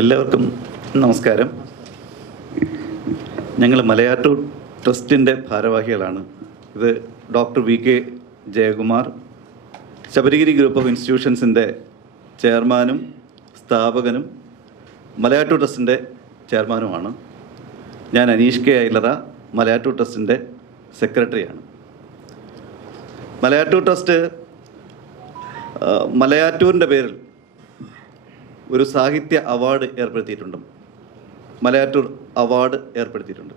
എല്ലാവർക്കും നമസ്കാരം. ഞങ്ങൾ മലയാറ്റൂർ ട്രസ്റ്റിൻ്റെ ഭാരവാഹികളാണ്. ഇത് doctor V K Jayakumar, Sabarigiri group of ഇൻസ്റ്റിറ്റ്യൂഷൻസിൻ്റെ ചെയർമാനും സ്ഥാപകനും മലയാറ്റൂർ ട്രസ്റ്റിൻ്റെ ചെയർമാനുമാണ്. ഞാൻ അനീഷ് കെ ഐലറ, മലയാറ്റൂർ ട്രസ്റ്റിൻ്റെ സെക്രട്ടറിയാണ്. മലയാറ്റൂർ ട്രസ്റ്റ് മലയാറ്റൂരിൻ്റെ പേരിൽ ഒരു സാഹിത്യ അവാർഡ് ഏർപ്പെടുത്തിയിട്ടുണ്ട്. മലയാറ്റൂർ അവാർഡ് ഏർപ്പെടുത്തിയിട്ടുണ്ട്.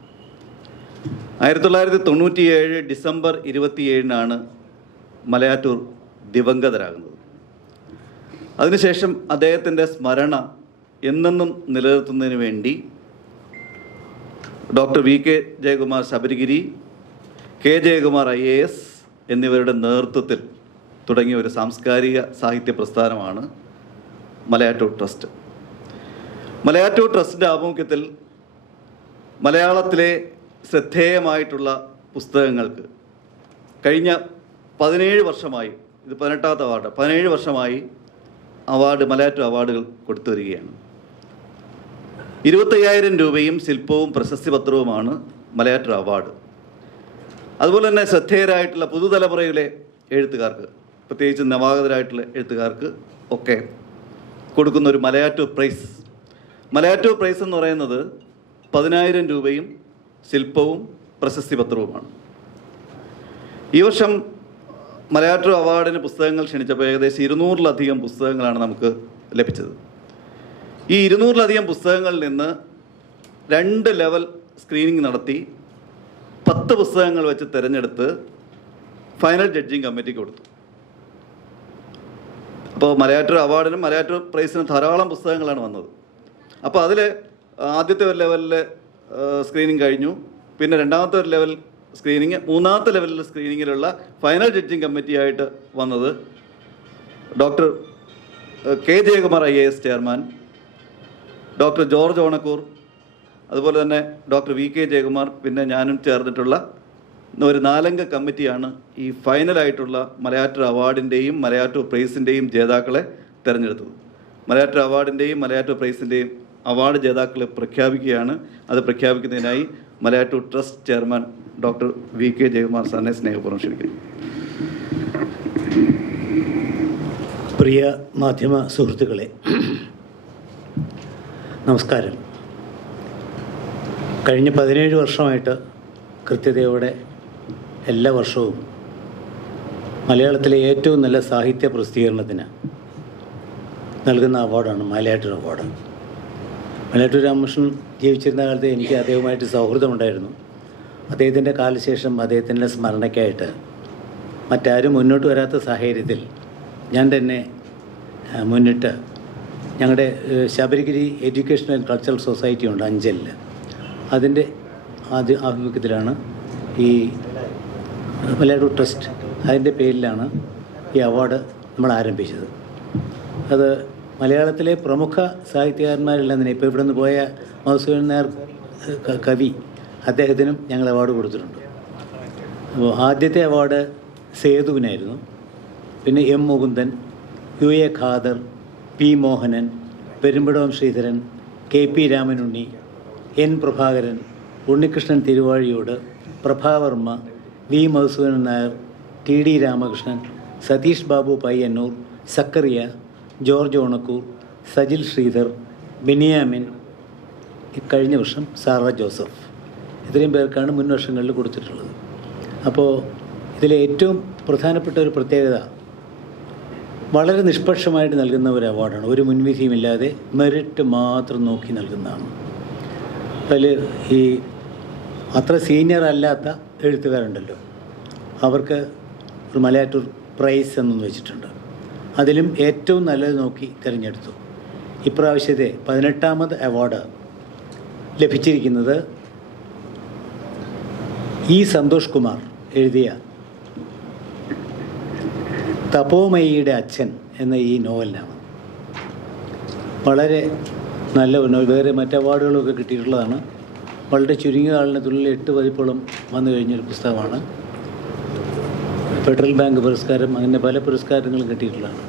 1997 ഡിസംബർ 27 മലയാറ്റൂർ ദിവംഗതരാകുന്നത്. അതിനുശേഷം അദ്ദേഹത്തിൻ്റെ സ്മരണ എന്നെന്നും നിലനിർത്തുന്നതിന് വേണ്ടി doctor V K Jayakumar Sabarigiri, K Jayakumar IAS എന്നിവരുടെ നേതൃത്വത്തിൽ തുടങ്ങിയ ഒരു സാംസ്കാരിക സാഹിത്യ പ്രസ്ഥാനമാണ് മലയാറ്റൂർ ട്രസ്റ്റ്. മലയാറ്റൂർ ട്രസ്റ്റിൻ്റെ ആഭിമുഖ്യത്തിൽ മലയാളത്തിലെ ശ്രദ്ധേയമായിട്ടുള്ള പുസ്തകങ്ങൾക്ക് കഴിഞ്ഞ 17 വർഷമായി, ഇത് 18ാമത്തെ അവാർഡ്, 17 വർഷമായി മലയാറ്റൂർ അവാർഡുകൾ കൊടുത്തു വരികയാണ്. 25,000 രൂപയും ശില്പവും പ്രശസ്തി പത്രവുമാണ് മലയാറ്റൂർ അവാർഡ്. അതുപോലെ തന്നെ ശ്രദ്ധേയരായിട്ടുള്ള പുതുതലമുറയിലെ എഴുത്തുകാർക്ക്, പ്രത്യേകിച്ച് നവാഗതരായിട്ടുള്ള എഴുത്തുകാർക്ക് ഒക്കെ കൊടുക്കുന്ന ഒരു മലയാറ്റൂർ പ്രൈസ്. മലയാറ്റൂർ പ്രൈസ് എന്ന് പറയുന്നത് 10,000 രൂപയും ശില്പവും പ്രശസ്തി പത്രവുമാണ്. ഈ വർഷം മലയാറ്റൂർ അവാർഡിന് പുസ്തകങ്ങൾ ക്ഷണിച്ചപ്പോൾ ഏകദേശം 200-ലധികം പുസ്തകങ്ങളാണ് നമുക്ക് ലഭിച്ചത്. ഈ 200-ലധികം പുസ്തകങ്ങളിൽ നിന്ന് 2 ലെവൽ സ്ക്രീനിങ് നടത്തി 10 പുസ്തകങ്ങൾ വെച്ച് തിരഞ്ഞെടുത്ത് ഫൈനൽ ജഡ്ജിങ് കമ്മിറ്റിക്ക് കൊടുത്തു. അപ്പോൾ മലയാറ്റൂർ അവാർഡിനും മലയാറ്റൂർ പ്രൈസിനും ധാരാളം പുസ്തകങ്ങളാണ് വന്നത്. അപ്പോൾ അതിൽ ആദ്യത്തെ ഒരു ലെവലിൽ സ്ക്രീനിങ് കഴിഞ്ഞു. പിന്നെ രണ്ടാമത്തെ ഒരു ലെവൽ സ്ക്രീനിങ്, മൂന്നാമത്തെ ലെവലിൽ സ്ക്രീനിങ്ങിലുള്ള ഫൈനൽ ജഡ്ജിങ് കമ്മിറ്റിയായിട്ട് വന്നത് doctor K Jayakumar IAS chairman, doctor George Onakkoor, അതുപോലെ തന്നെ ഡോക്ടർ വി കെ ജയകുമാർ, പിന്നെ ഞാനും ചേർന്നിട്ടുള്ള ഒരു 4-അംഗ കമ്മിറ്റിയാണ് ഈ ഫൈനലായിട്ടുള്ള മലയാറ്റൂർ അവാർഡിൻ്റെയും മലയാറ്റൂർ പ്രൈസിൻ്റെയും ജേതാക്കളെ തിരഞ്ഞെടുത്തത്. മലയാറ്റൂർ അവാർഡിൻ്റെയും മലയാറ്റൂർ പ്രൈസിൻ്റെയും അവാർഡ് ജേതാക്കളെ പ്രഖ്യാപിക്കുകയാണ്. അത് പ്രഖ്യാപിക്കുന്നതിനായി Malayattoor trust chairman doctor V K Jayakumar സാറിനെ സ്നേഹപൂർവ്വം ക്ഷണിക്കുന്നു. പ്രിയ മാധ്യമ സുഹൃത്തുക്കളെ, നമസ്കാരം. കഴിഞ്ഞ 17 വർഷമായിട്ട് കൃത്യതയോടെ എല്ലാ വർഷവും മലയാളത്തിലെ ഏറ്റവും നല്ല സാഹിത്യ പ്രസിദ്ധീകരണത്തിന് നൽകുന്ന അവാർഡാണ് മലയാറ്റൂർ അവാർഡ്. മലയാറ്റൂർ രാമകൃഷ്ണൻ ജീവിച്ചിരുന്ന കാലത്ത് എനിക്ക് അദ്ദേഹവുമായിട്ട് സൗഹൃദമുണ്ടായിരുന്നു. അദ്ദേഹത്തിൻ്റെ കാലശേഷം അദ്ദേഹത്തിൻ്റെ സ്മരണയ്ക്കായിട്ട് മറ്റാരും മുന്നോട്ട് വരാത്ത സാഹചര്യത്തിൽ ഞാൻ തന്നെ മുന്നിട്ട് ഞങ്ങളുടെ Sabarigiri educational and cultural society ഉണ്ട് അഞ്ചലിൽ, അതിൻ്റെ ആഭിമുഖ്യത്തിലാണ് ഈ മലയാറ്റൂർ ട്രസ്റ്റ്, അതിൻ്റെ പേരിലാണ് ഈ അവാർഡ് നമ്മൾ ആരംഭിച്ചത്. അത് മലയാളത്തിലെ പ്രമുഖ സാഹിത്യകാരന്മാരെല്ലാം തന്നെ, ഇപ്പോൾ ഇവിടെ നിന്ന് പോയ മധുസൂദനൻ നായർ കവി, അദ്ദേഹത്തിനും ഞങ്ങൾ അവാർഡ് കൊടുത്തിട്ടുണ്ട്. അപ്പോൾ ആദ്യത്തെ അവാർഡ് സേതുവിനായിരുന്നു. പിന്നെ M. Mukundan, UA Khader, P. Mohanan, Perumbadavam Sreedharan, KP Ramanunni, N. Prabhakaran, Unnikrishnan Thiruvazhiyode, Prabha Varma, V. Madhusoodanan Nair, TD Ramakrishnan, Satheesh Babu Payyanur, Zacharia, George Onakkoor, Sajil Sreedhar, Benyamin, കഴിഞ്ഞ വർഷം സാറ ജോസഫ്, ഇത്രയും പേർക്കാണ് മുൻ വർഷങ്ങളിൽ കൊടുത്തിട്ടുള്ളത്. അപ്പോൾ ഇതിലെ ഏറ്റവും പ്രധാനപ്പെട്ട ഒരു പ്രത്യേകത വളരെ നിഷ്പക്ഷമായിട്ട് നൽകുന്ന ഒരു അവാർഡാണ്. ഒരു മുൻവിധിയുമില്ലാതെ മെറിറ്റ് മാത്രം നോക്കി നൽകുന്നതാണ്. അതിൽ ഈ അത്ര സീനിയർ അല്ലാത്ത എഴുത്തുകാരുണ്ടല്ലോ, അവർക്ക് ഒരു മലയാറ്റൂർ പ്രൈസ് എന്നൊന്ന് വെച്ചിട്ടുണ്ട്. അതിലും ഏറ്റവും നല്ലത് നോക്കി തിരഞ്ഞെടുത്തു. ഇപ്രാവശ്യത്തെ 18ാമത് അവാർഡ് ലഭിച്ചിരിക്കുന്നത് E. സന്തോഷ് കുമാർ എഴുതിയ തപോമയിയുടെ അച്ഛൻ എന്ന ഈ നോവലിനാണ്. വളരെ നല്ല നോവൽ. വേറെ മറ്റ് അവാർഡുകളൊക്കെ കിട്ടിയിട്ടുള്ളതാണ്. വളരെ ചുരുങ്ങിയ കാലത്തിനുള്ളിൽ 8 പതിപ്പോളം വന്നു കഴിഞ്ഞൊരു പുസ്തകമാണ്. ഫെഡറൽ ബാങ്ക് പുരസ്കാരം, അങ്ങനെ പല പുരസ്കാരങ്ങളും കിട്ടിയിട്ടുള്ളതാണ്.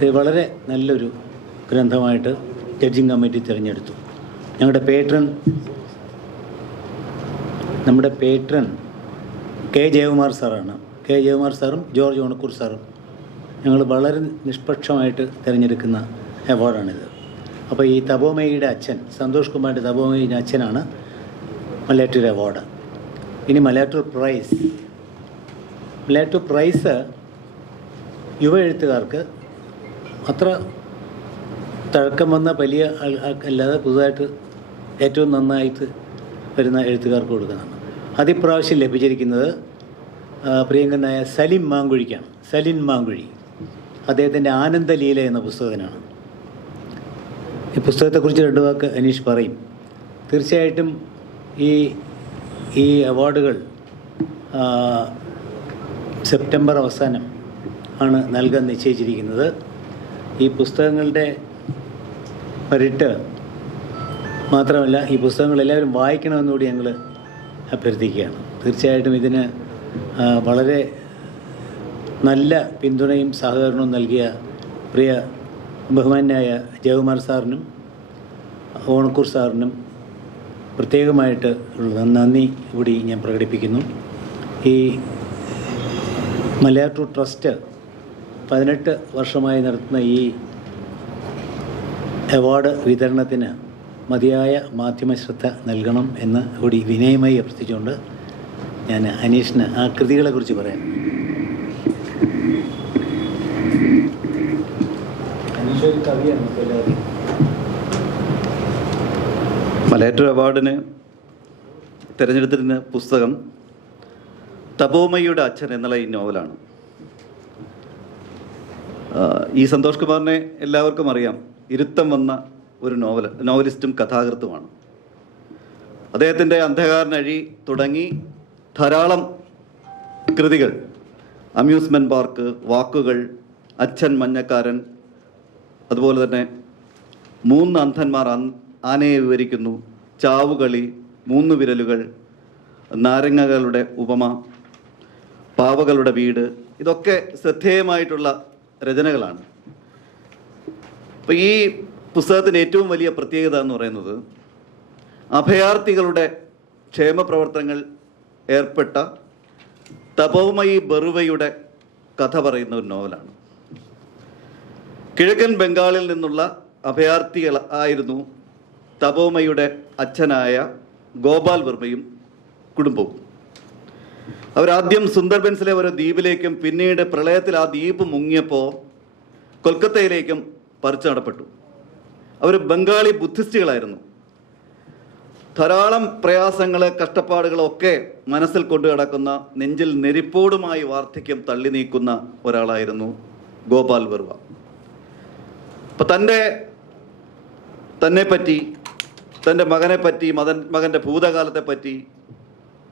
ഇത് വളരെ നല്ലൊരു ഗ്രന്ഥമായിട്ട് ജഡ്ജിങ് കമ്മിറ്റി തിരഞ്ഞെടുത്തു. നമ്മുടെ പേട്രൺ കെ ജയകുമാർ സാറാണ്. കെ ജയകുമാർ സാറും ജോർജ് ഓണക്കൂർ സാറും ഞങ്ങൾ വളരെ നിഷ്പക്ഷമായിട്ട് തിരഞ്ഞെടുക്കുന്ന അവാർഡാണിത്. അപ്പോൾ ഈ തപോമയുടെ അച്ഛൻ സന്തോഷ് കുമാറിൻ്റെ തപോമയുടെ അച്ഛനാണ് മലയാറ്റൂർ അവാർഡ്. ഇനി മലയാറ്റൂർ പ്രൈസ് യുവ എഴുത്തുകാർക്ക് അത്ര തഴക്കം വന്ന വലിയ അല്ലാതെ പുതുതായിട്ട് ഏറ്റവും നന്നായിട്ട് വരുന്ന എഴുത്തുകാർക്ക് കൊടുക്കുന്നതാണ്. അതിപ്രാവശ്യം ലഭിച്ചിരിക്കുന്നത് പ്രിയങ്കരനായ സലിം മാങ്കുഴിക്കാണ്. സലിൻ മാങ്കുഴി അദ്ദേഹത്തിൻ്റെ ആനന്ദലീല എന്ന പുസ്തകത്തിനാണ്. ഈ പുസ്തകത്തെക്കുറിച്ച് 2 വാക്ക് അനീഷ് പറയും. തീർച്ചയായിട്ടും ഈ അവാർഡുകൾ സെപ്റ്റംബർ അവസാനം ആണ് നൽകാൻ നിശ്ചയിച്ചിരിക്കുന്നത്. ഈ പുസ്തകങ്ങളുടെ പരിട്ട് മാത്രമല്ല, ഈ പുസ്തകങ്ങൾ എല്ലാവരും വായിക്കണമെന്നുകൂടി ഞങ്ങൾ അഭ്യർത്ഥിക്കുകയാണ്. തീർച്ചയായിട്ടും ഇതിന് വളരെ നല്ല പിന്തുണയും സഹകരണവും നൽകിയ പ്രിയ ബഹുമാന്യായ ജയകുമാർ സാറിനും ഓണക്കൂർ സാറിനും പ്രത്യേകമായിട്ട് ഉള്ള നന്ദി കൂടി ഞാൻ പ്രകടിപ്പിക്കുന്നു. ഈ മലയാറ്റൂർ ട്രസ്റ്റ് 18 വർഷമായി നടത്തുന്ന ഈ അവാർഡ് വിതരണത്തിന് മതിയായ മാധ്യമ ശ്രദ്ധ നൽകണം എന്ന് കൂടി വിനയമായി അഭ്യർത്ഥിച്ചുകൊണ്ട് ഞാൻ അനീഷിന് ആ കൃതികളെക്കുറിച്ച് പറയാം. അനീഷ് ഒരു കവിയാണ്. എല്ലാവരും മലയാറ്റൂർ അവാർഡിന് തിരഞ്ഞെടുത്തിരുന്ന പുസ്തകം തപോമയുടെ അച്ഛൻ എന്നുള്ള ഈ നോവലാണ്. ഈ സന്തോഷ് കുമാറിനെ എല്ലാവർക്കും അറിയാം. ഇരുത്തം വന്ന ഒരു നോവലിസ്റ്റും കഥാകൃത്തുമാണ്. അദ്ദേഹത്തിൻ്റെ അന്ധകാരനഴി തുടങ്ങി ധാരാളം കൃതികൾ, അമ്യൂസ്മെൻറ്റ് പാർക്ക്, വാക്കുകൾ, അച്ഛൻ മഞ്ഞക്കാരൻ, അതുപോലെ തന്നെ 3 അന്ധന്മാർ ആനയെ വിവരിക്കുന്നു, ചാവുകളി, 3 വിരലുകൾ, നാരങ്ങകളുടെ ഉപമ, പാവകളുടെ വീട്, ഇതൊക്കെ ശ്രദ്ധേയമായിട്ടുള്ള രചനകളാണ്. അപ്പോൾ ഈ പുസ്തകത്തിന് ഏറ്റവും വലിയ പ്രത്യേകത എന്ന് പറയുന്നത് അഭയാർത്ഥികളുടെ ക്ഷേമ പ്രവർത്തനങ്ങൾ ഏർപ്പെട്ട തപോമയി ബറുവയുടെ കഥ പറയുന്ന ഒരു നോവലാണ്. കിഴക്കൻ ബംഗാളിൽ നിന്നുള്ള അഭയാർത്ഥികൾ ആയിരുന്നു തപോമയുടെ അച്ഛനായ ഗോപാൽ വർമ്മയും കുടുംബവും. അവരാദ്യം സുന്ദർബൻസിലെ ഒരു ദ്വീപിലേക്കും പിന്നീട് പ്രളയത്തിൽ ആ ദ്വീപ് മുങ്ങിയപ്പോൾ കൊൽക്കത്തയിലേക്കും പറിച്ചു നടപ്പെട്ടു. അവർ ബംഗാളി ബുദ്ധിസ്റ്റുകളായിരുന്നു. ധാരാളം പ്രയാസങ്ങൾ, കഷ്ടപ്പാടുകളൊക്കെ മനസ്സിൽ കൊണ്ടു കിടക്കുന്ന, നെഞ്ചിൽ നെരിപ്പോടുമായി വാർദ്ധക്യം തള്ളി നീക്കുന്ന ഒരാളായിരുന്നു ഗോപാൽ വർമ്മ. അപ്പം തന്നെപ്പറ്റി, തൻ്റെ മകനെപ്പറ്റി, മകൻ്റെ ഭൂതകാലത്തെപ്പറ്റി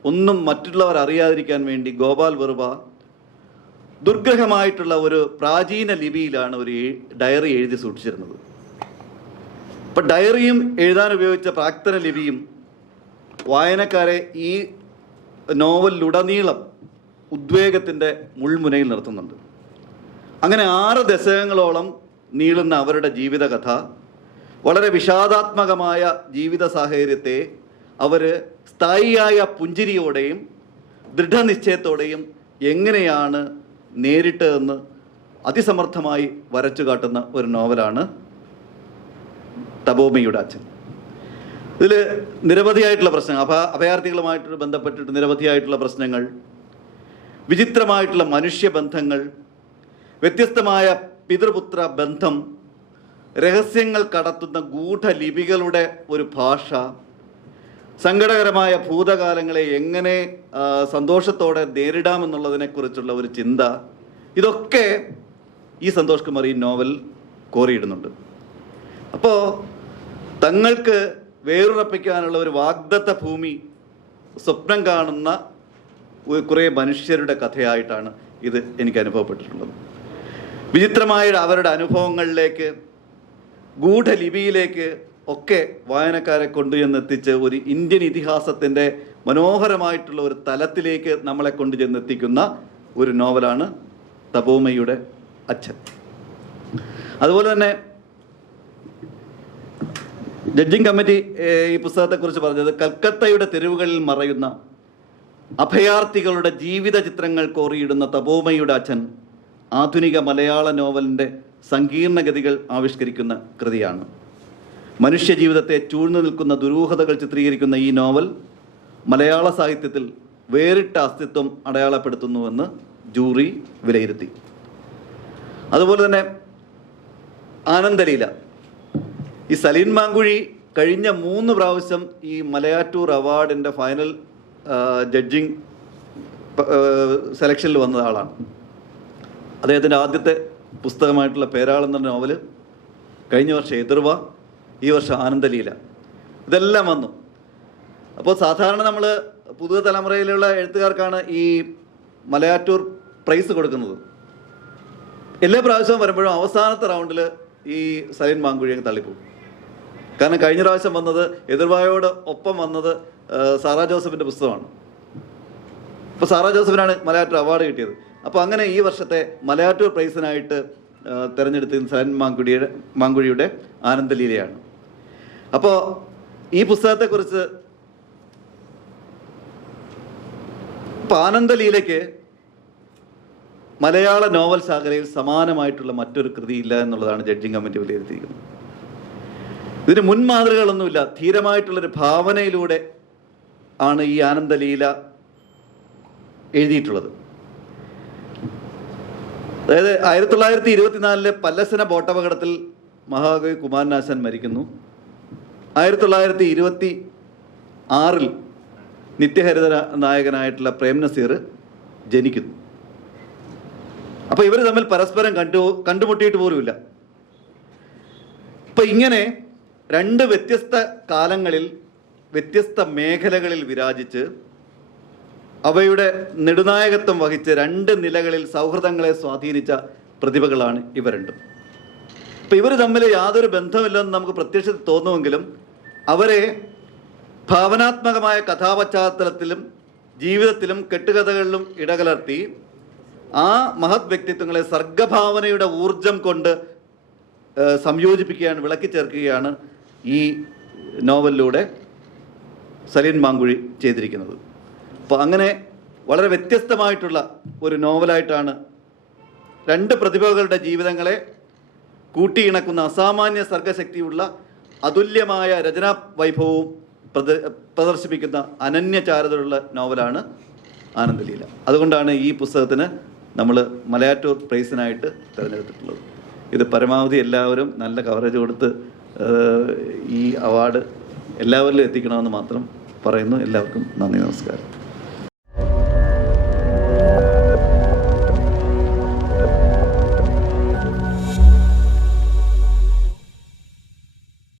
ഒന്നും മറ്റുള്ളവർ അറിയാതിരിക്കാൻ വേണ്ടി ഗോപാൽ വർമ്മ ദുർഗ്രഹമായിട്ടുള്ള ഒരു പ്രാചീന ലിപിയിലാണ് ഒരു ഡയറി എഴുതി സൂക്ഷിച്ചിരുന്നത്. അപ്പം ഡയറിയും എഴുതാൻ ഉപയോഗിച്ച പ്രാക്തന ലിപിയും വായനക്കാരെ ഈ നോവലിലുടനീളം ഉദ്വേഗത്തിൻ്റെ മുൾമുനയിൽ നിർത്തുന്നുണ്ട്. അങ്ങനെ 6 ദശകങ്ങളോളം നീളുന്ന അവരുടെ ജീവിതകഥ, വളരെ വിഷാദാത്മകമായ ജീവിത സാഹചര്യത്തെ അവർ സ്ഥായിയായ പുഞ്ചിരിയോടെയും ദൃഢനിശ്ചയത്തോടെയും എങ്ങനെയാണ് നേരിട്ടതെന്ന് അതിസമർത്ഥമായി വരച്ചു കാട്ടുന്ന ഒരു നോവലാണ് തപോമയുടെ അച്ഛൻ. ഇതിൽ നിരവധിയായിട്ടുള്ള പ്രശ്നങ്ങൾ, അഭയാർത്ഥികളുമായിട്ട് ബന്ധപ്പെട്ടിട്ട് നിരവധിയായിട്ടുള്ള പ്രശ്നങ്ങൾ, വിചിത്രമായിട്ടുള്ള മനുഷ്യബന്ധങ്ങൾ, വ്യത്യസ്തമായ പിതൃപുത്ര ബന്ധം, രഹസ്യങ്ങൾ കടത്തുന്ന ഗൂഢലിപികളുടെ ഒരു ഭാഷ, സങ്കടകരമായ ഭൂതകാലങ്ങളെ എങ്ങനെ സന്തോഷത്തോടെ നേരിടാമെന്നുള്ളതിനെക്കുറിച്ചുള്ള ഒരു ചിന്ത, ഇതൊക്കെ ഈ സന്തോഷ് കുമാർ ഈ നോവൽ കോറിയിടുന്നുണ്ട്. അപ്പോൾ തങ്ങൾക്ക് വേറുറപ്പിക്കാനുള്ള ഒരു വാഗ്ദത്ത ഭൂമി സ്വപ്നം കാണുന്ന കുറേ മനുഷ്യരുടെ കഥയായിട്ടാണ് ഇത് എനിക്ക് അനുഭവപ്പെട്ടിട്ടുള്ളത്. വിചിത്രമായ അവരുടെ അനുഭവങ്ങളിലേക്ക്, ഗൂഢലിപിയിലേക്ക് ഒക്കെ വായനക്കാരെ കൊണ്ടുചെന്നെത്തിച്ച് ഒരു ഇന്ത്യൻ ഇതിഹാസത്തിൻ്റെ മനോഹരമായിട്ടുള്ള ഒരു തലത്തിലേക്ക് നമ്മളെ കൊണ്ടുചെന്നെത്തിക്കുന്ന ഒരു നോവലാണ് തപോമയുടെ അച്ഛൻ. അതുപോലെ തന്നെ ജഡ്ജിങ് കമ്മിറ്റി ഈ പുസ്തകത്തെക്കുറിച്ച് പറഞ്ഞത് കൽക്കത്തയുടെ തെരുവുകളിൽ മറയുന്ന അഭയാർത്ഥികളുടെ ജീവിത ചിത്രങ്ങൾ കോറിയിടുന്ന തപോമയുടെ അച്ഛൻ ആധുനിക മലയാള നോവലിൻ്റെ സങ്കീർണഗതികൾ ആവിഷ്കരിക്കുന്ന കൃതിയാണ്. മനുഷ്യജീവിതത്തെ ചൂഴ്ന്നു നിൽക്കുന്ന ദുരൂഹതകൾ ചിത്രീകരിക്കുന്ന ഈ നോവൽ മലയാള സാഹിത്യത്തിൽ വേറിട്ട അസ്തിത്വം അടയാളപ്പെടുത്തുന്നുവെന്ന് ജൂറി വിലയിരുത്തി. അതുപോലെ തന്നെ ആനന്ദലീല, ഈ സലീൻ മാങ്കുഴി കഴിഞ്ഞ 3 പ്രാവശ്യം ഈ മലയാറ്റൂർ അവാർഡിൻ്റെ ഫൈനൽ ജഡ്ജിങ് സെലക്ഷനിൽ വന്ന ആളാണ്. അദ്ദേഹത്തിൻ്റെ ആദ്യത്തെ പുസ്തകമായിട്ടുള്ള പേരാൾ എന്ന നോവൽ, കഴിഞ്ഞ വർഷം എതിർവ, ഈ വർഷം ആനന്ദലീല, ഇതെല്ലാം വന്നു. അപ്പോൾ സാധാരണ നമ്മൾ പുതിയ തലമുറയിലുള്ള എഴുത്തുകാർക്കാണ് ഈ മലയാറ്റൂർ പ്രൈസ് കൊടുക്കുന്നത്. എല്ലാ പ്രാവശ്യവും വരുമ്പോഴും അവസാനത്തെ റൗണ്ടിൽ ഈ സലീൻ മാങ്കുഴി തള്ളിപ്പോകും. കാരണം കഴിഞ്ഞ പ്രാവശ്യം വന്നത് എതിർവായോട് ഒപ്പം വന്നത് സാറാ ജോസഫിൻ്റെ പുസ്തകമാണ്. അപ്പോൾ സാറാ ജോസഫിനാണ് മലയാറ്റൂർ അവാർഡ് കിട്ടിയത്. അപ്പോൾ അങ്ങനെ ഈ വർഷത്തെ മലയാറ്റൂർ പ്രൈസിനായിട്ട് തിരഞ്ഞെടുത്തത് സലീൻ മാങ്കുഴിയുടെ ആനന്ദലീലയാണ്. അപ്പോൾ ഈ പുസ്തകത്തെക്കുറിച്ച് ഇപ്പോൾ ആനന്ദലീലയ്ക്ക് മലയാള നോവൽ ശാഖലയിൽ സമാനമായിട്ടുള്ള മറ്റൊരു കൃതിയില്ല എന്നുള്ളതാണ് ജഡ്ജിങ് കമ്മിറ്റി വിലയിരുത്തിയിരിക്കുന്നത്. ഇതിന് മുൻമാതൃകകളൊന്നുമില്ല. ധീരമായിട്ടുള്ളൊരു ഭാവനയിലൂടെ ആണ് ഈ ആനന്ദലീല എഴുതിയിട്ടുള്ളത്. അതായത് 1924 പല്ലസന ബോട്ടപകടത്തിൽ മഹാകവി കുമാരനാശാൻ മരിക്കുന്നു. 1926 നിത്യഹരിത നായകനായിട്ടുള്ള പ്രേം നസീർ ജനിക്കുന്നു. അപ്പോൾ ഇവർ തമ്മിൽ പരസ്പരം കണ്ടുമുട്ടിയിട്ട് പോലുമില്ല. അപ്പം ഇങ്ങനെ 2 വ്യത്യസ്ത കാലങ്ങളിൽ വ്യത്യസ്ത മേഖലകളിൽ വിരാജിച്ച് അവയുടെ നെടുനായകത്വം വഹിച്ച് 2 നിലകളിൽ സൗഹൃദങ്ങളെ സ്വാധീനിച്ച പ്രതിഭകളാണ് ഇവ രണ്ടും. അപ്പം ഇവർ തമ്മിൽ യാതൊരു ബന്ധമില്ലെന്ന് നമുക്ക് പ്രത്യക്ഷത്തിൽ തോന്നുമെങ്കിലും അവരെ ഭാവനാത്മകമായ കഥാപശ്ചാത്തലത്തിലും ജീവിതത്തിലും കെട്ടുകഥകളിലും ഇടകലർത്തി ആ മഹത് വ്യക്തിത്വങ്ങളെ സർഗഭാവനയുടെ ഊർജം കൊണ്ട് സംയോജിപ്പിക്കുകയാണ്, വിളക്കി ചേർക്കുകയാണ് ഈ നോവലിലൂടെ സലീൻ മാങ്കുഴി ചെയ്തിരിക്കുന്നത്. അപ്പോൾ അങ്ങനെ വളരെ വ്യത്യസ്തമായിട്ടുള്ള ഒരു നോവലായിട്ടാണ് 2 പ്രതിഭകളുടെ ജീവിതങ്ങളെ കൂട്ടിയിണക്കുന്ന അസാമാന്യ സർഗശക്തിയുള്ള അതുല്യമായ രചനാ വൈഭവവും പ്രദർശിപ്പിക്കുന്ന അനന്യചാരുതയുള്ള നോവലാണ് ആനന്ദലീല. അതുകൊണ്ടാണ് ഈ പുസ്തകത്തിന് നമ്മൾ മലയാറ്റൂർ പ്രൈസിനായിട്ട് തിരഞ്ഞെടുത്തിട്ടുള്ളത്. ഇത് പരമാവധി എല്ലാവരും നല്ല കവറേജ് കൊടുത്ത് ഈ അവാർഡ് എല്ലാവരിലും എത്തിക്കണമെന്ന് മാത്രം പറയുന്നു. എല്ലാവർക്കും നന്ദി, നമസ്കാരം.